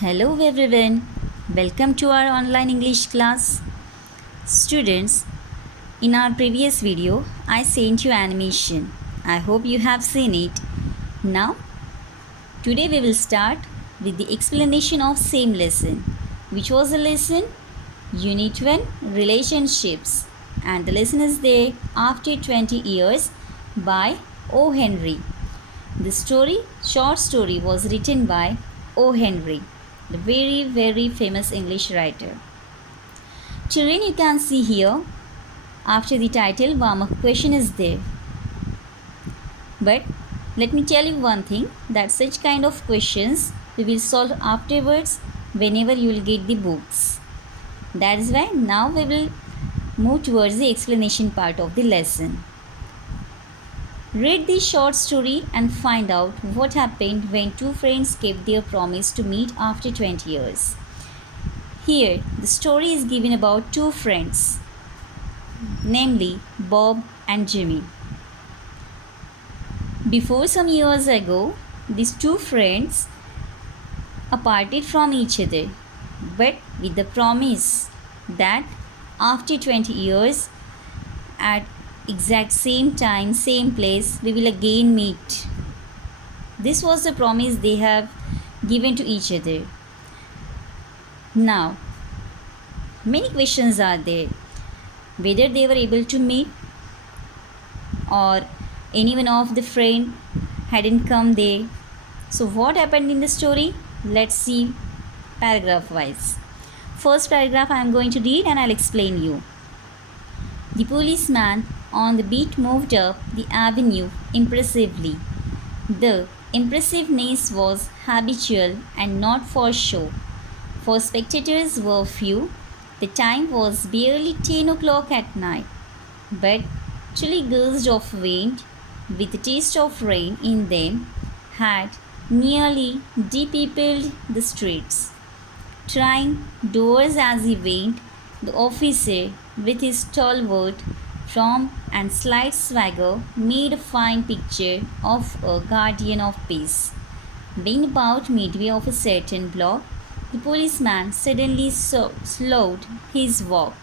Hello everyone, welcome to our online English class. Students, in our previous video, I sent you animation. I hope you have seen it. Now, today we will start with the explanation of same lesson, which was the lesson Unit 1 Relationships, and the lesson is there after 20 years by O. Henry. The short story was written by O. Henry, the very famous English writer. Children, you can see here after the title warm-up question is there. But let me tell you one thing, that such kind of questions we will solve afterwards whenever you will get the books. That is why now we will move towards the explanation part of the lesson. Read this short story and find out what happened when two friends kept their promise to meet after 20 years. Here, the story is given about two friends, namely Bob and Jimmy. Before some years ago, these two friends parted from each other, but with the promise that after 20 years, at exact same time, same place, we will again meet. This was the promise they have given to each other. Now, many questions are there, whether they were able to meet or any one of the friend hadn't come there. So what happened in the story? Let's see paragraph wise. First paragraph I am going to read and I'll explain you. The policeman on the beat moved up the avenue impressively. The impressiveness was habitual and not for show, for spectators were few. The time was barely 10 o'clock at night, but chilly gusts of wind, with a taste of rain in them, had nearly depeopled the streets. Trying doors as he went, the officer, with his stalwart form and slight swagger, made a fine picture of a guardian of peace. When about midway of a certain block, the policeman suddenly slowed his walk.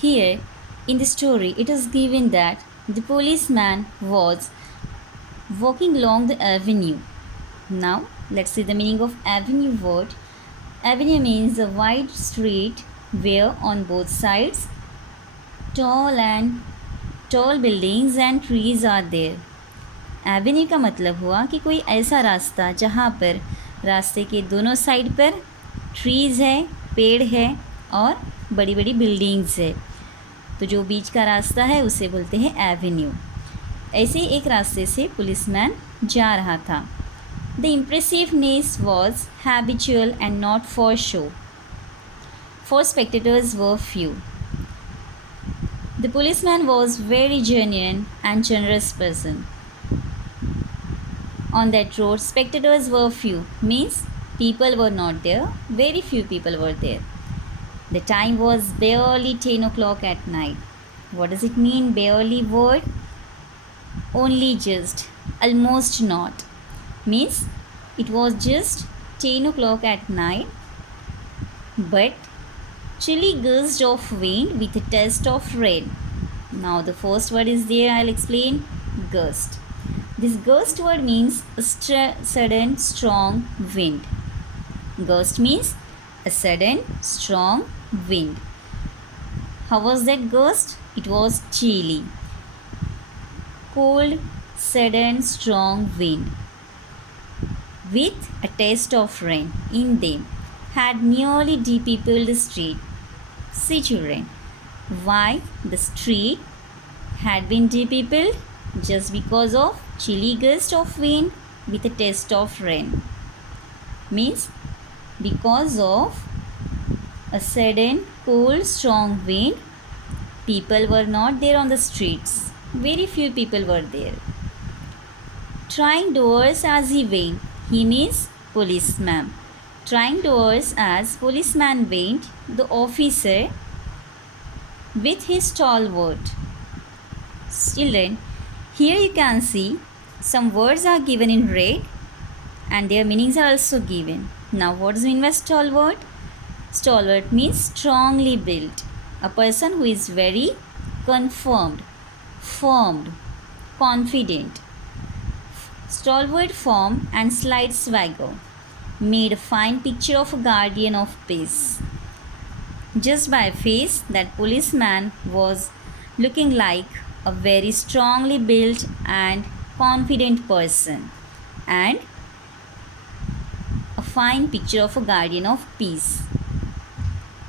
Here, in the story, it is given that the policeman was walking along the avenue. Now, let's see the meaning of avenue word. Avenue means a wide street where on both sides tall buildings and trees are there. Avenue का मतलब हुआ कि कोई ऐसा रास्ता जहाँ पर रास्ते के दोनों साइड पर ट्रीज़ है, पेड़ है और बड़ी बड़ी बिल्डिंग्स है. तो जो बीच का रास्ता है उसे बोलते हैं एवेन्यू. ऐसे एक रास्ते से पुलिसमैन जा रहा था. The impressiveness was habitual and not for show, for spectators were few. The policeman was very genuine and generous person. On that road, spectators were few, means people were not there, very few people were there. The time was barely 10 o'clock at night. What does it mean, barely word? Only just, almost not. Means it was just 10 o'clock at night, but chilly gust of wind with a taste of rain. Now the first word is there, I'll explain. Gust. This gust word means a sudden strong wind. Gust means a sudden strong wind. How was that gust? It was chilly, cold, sudden strong wind with a taste of rain in them, had nearly depeopled the street. See children, why the street had been depeopled? Just because of chilly gust of wind with a taste of rain. Means because of a sudden cold strong wind, people were not there on the streets. Very few people were there. Trying doors as he went. He means policeman. Trying doors as policeman went, the officer with his stalwart. Children, here you can see some words are given in red and their meanings are also given. Now, what does mean by stalwart? Stalwart means strongly built, a person who is very confirmed, firm, confident. Stalwart form and slight swagger made a fine picture of a guardian of peace. Just by face, that policeman was looking like a very strongly built and confident person, and a fine picture of a guardian of peace.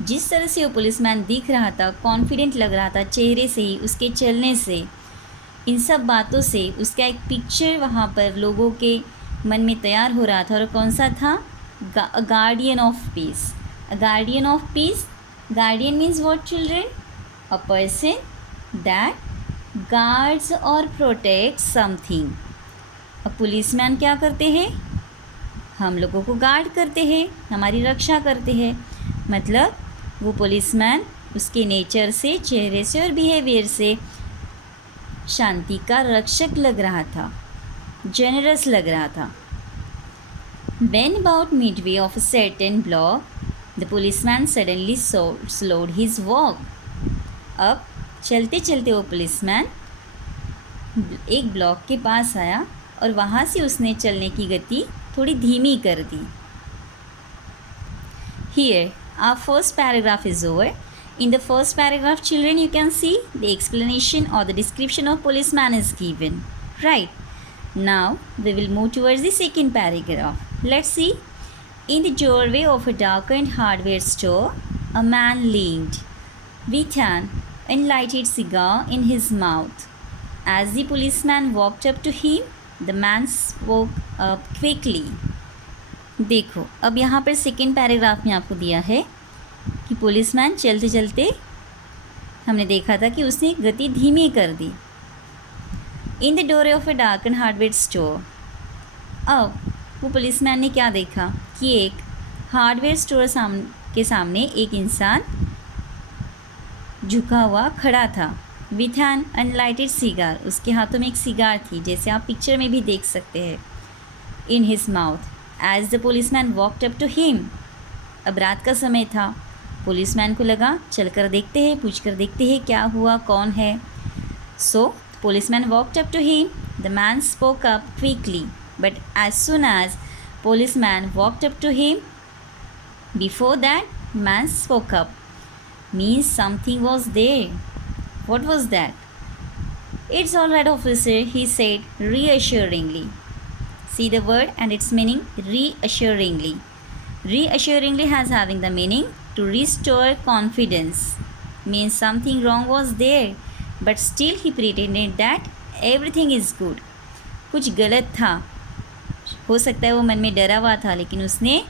जिस तरह से वो policeman दिख रहा था, confident लग रहा था चेहरे से ही, उसके चलने से, इन सब बातों से उसका एक पिक्चर वहाँ पर लोगों के मन में तैयार हो रहा था। और कौन सा था? A guardian of peace. A guardian of peace, guardian means what children? A person that guards और प्रोटेक्ट समथिंग। अ पुलिसमैन क्या करते हैं? हम लोगों को गार्ड करते हैं, हमारी रक्षा करते हैं। मतलब वो पुलिसमैन उसके नेचर से, चेहरे से और बिहेवियर से शांति का रक्षक लग रहा था, जेनरस लग रहा था। When about midway of a certain block, the policeman suddenly slowed his walk. अब चलते चलते वो पुलिसमैन एक ब्लॉक के पास आया और वहाँ से उसने चलने की गति थोड़ी धीमी कर दी। Here, our first paragraph is over. In the first paragraph, children, you can see the explanation or the description of policeman is given. Right. Now, we will move towards the second paragraph. Let's see. In the doorway of a darkened hardware store, a man leaned with an unlighted cigar in his mouth. As the policeman walked up to him, the man spoke up quickly. देखो, अब यहाँ पर second paragraph में आपको दिया है कि policeman चलते चलते हमने देखा था कि उसने गति धीमी कर दी। In the door of a dark and hardware store, अब वो पुलिसमैन ने क्या देखा कि एक हार्डवेयर स्टोर के सामने एक इंसान झुका हुआ खड़ा था। विथ एन अनलाइटेड सिगार, उसके हाथों में एक सिगार थी, जैसे आप पिक्चर में भी देख सकते हैं। In his mouth. As the policeman walked up to him, अब रात का समय था, पुलिसमैन को लगा चल कर देखते हैं, पूछ कर देखते हैं क्या हुआ, कौन है। So policeman walked up to him, the man spoke up quickly, but as soon as policeman walked up to him, before that man spoke up, means something was there. What was that? It's all right, officer, he said reassuringly. See the word and its meaning, reassuringly. Reassuringly has having the meaning to restore confidence. Means something wrong was there, but still he pretended that everything is good. कुछ गलत था, हो सकता है वो मन में डरा हुआ था, लेकिन उसने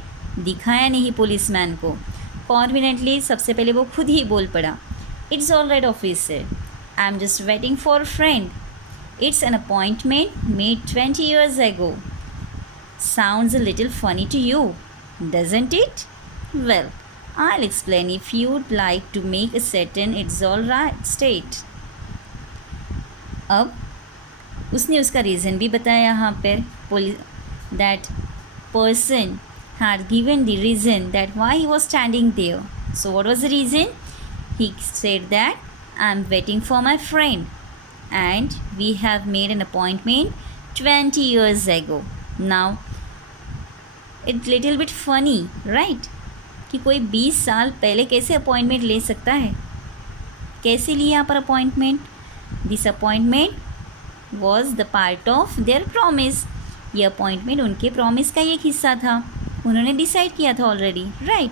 दिखाया नहीं पुलिसमैन को। कॉन्फिडेंटली सबसे पहले वो खुद ही बोल पड़ा, It's all right, officer. I'm just waiting for a friend. It's an appointment made 20 years ago. Sounds a little funny to you, doesn't it? Well, I'll explain if you'd like to make a certain it's all right state. अब उसने उसका reason भी बताया यहाँ पर। That person had given the reason that why he was standing there. So what was the reason? He said that I'm waiting for my friend and we have made an appointment 20 years ago. Now it's little bit funny, right? कि कोई 20 साल पहले कैसे appointment ले सकता है, कैसे लिया यहाँ पर appointment? This appointment was the part of their promise. ये अपॉइंटमेंट उनके प्रॉमिस का एक हिस्सा था, उन्होंने डिसाइड किया था already, right?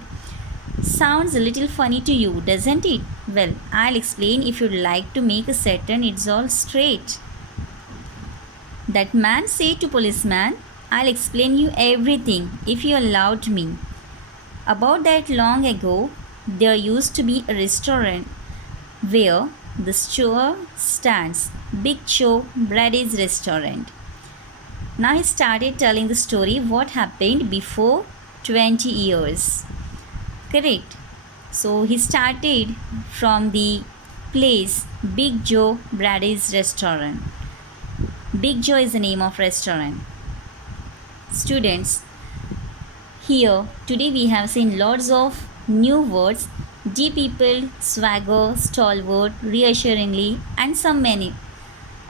Sounds a little funny to you, doesn't it? Well, I'll explain if you'd like to make a certain it's all straight. That man said to policeman, I'll explain you everything if you allowed me. About that long ago, there used to be a restaurant where the store stands, Big Joe Brady's restaurant. Now he started telling the story what happened before 20 years. Correct. So he started from the place Big Joe Brady's restaurant. Big Joe is the name of restaurant. Students, here today we have seen lots of new words: deep people, swagger, stalwart, reassuringly, and some many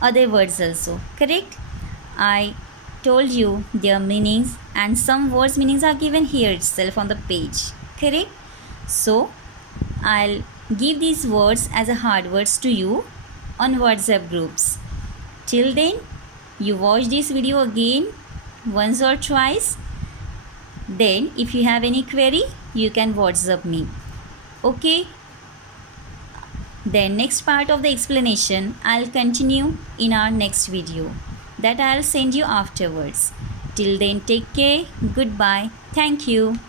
other words also. Correct? I told you their meanings, and some words meanings are given here itself on the page. Correct? So I'll give these words as a hard words to you on WhatsApp groups. Till then, you watch this video again once or twice. Then if you have any query, you can WhatsApp me. Okay? Then next part of the explanation I'll continue in our next video that I'll send you afterwards. Till then, take care. Goodbye. Thank you.